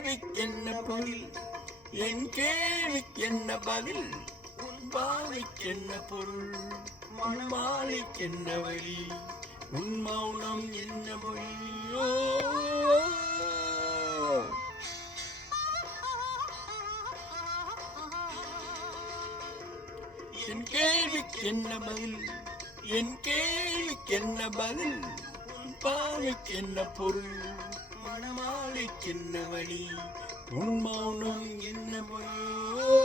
கேள்விக்கென்ன பதில் என் கேள்விக்கென்ன பதில் உன் பாவைக்கென்ன பொருள் மணமாலைக்கென்ன வழி உன் மௌனம் என்ன மொழியோ என் கேள்விக்கென்ன பதில் என் கேள்விக்கென்ன பதில் உன் பாவைக்கென்ன பொருள் மணமாலைக்கென்ன வழி உன் மௌனம் என்ன மொழியோ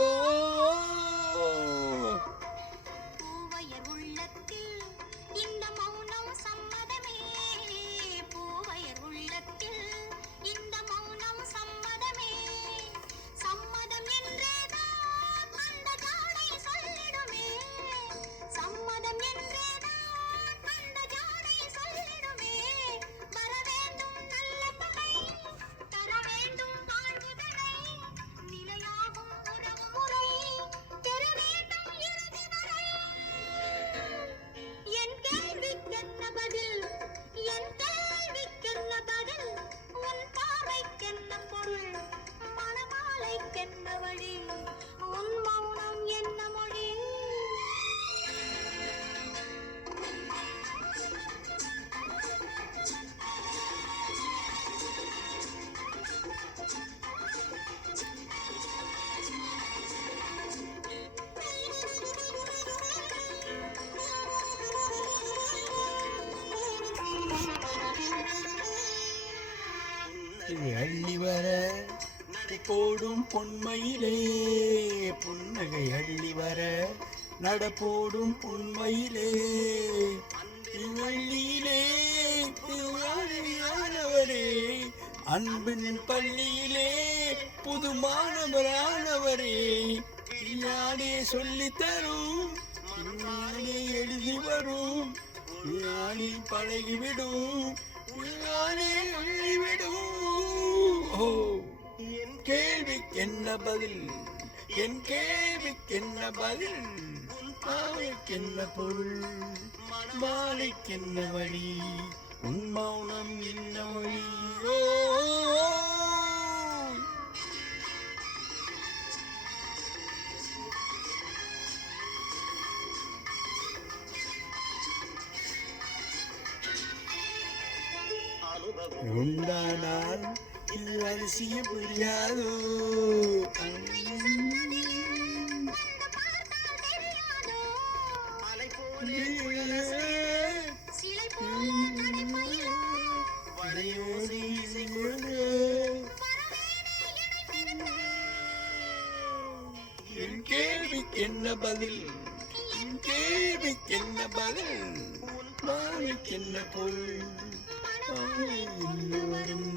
அள்ளி வர போடும் பொன்மயிலே புன்னகை அள்ளி வர நடப்போடும் பொன்மயிலே வள்ளியிலே யானவரே அன்பின் பள்ளியிலே புது மாணவரானவரே யானே சொல்லி தரும் யானே எழுதி வரும் யானே பழகிவிடும் யானே எழுதிவிடும் என் கேள்விக்கென்ன பதில் என் கேள்விக்கென்ன பதில் பாவைக்கென்ன பொருள் மாலைக்கென்ன வழி உன் மௌனம் என்ன வழியோ உண்டானால் இது அதிசயம் புரியாதோ என் கேள்விக்கென்ன பதில் என் கேள்விக்கென்ன பதில் பாவைக்கென்ன பொருள் வரும்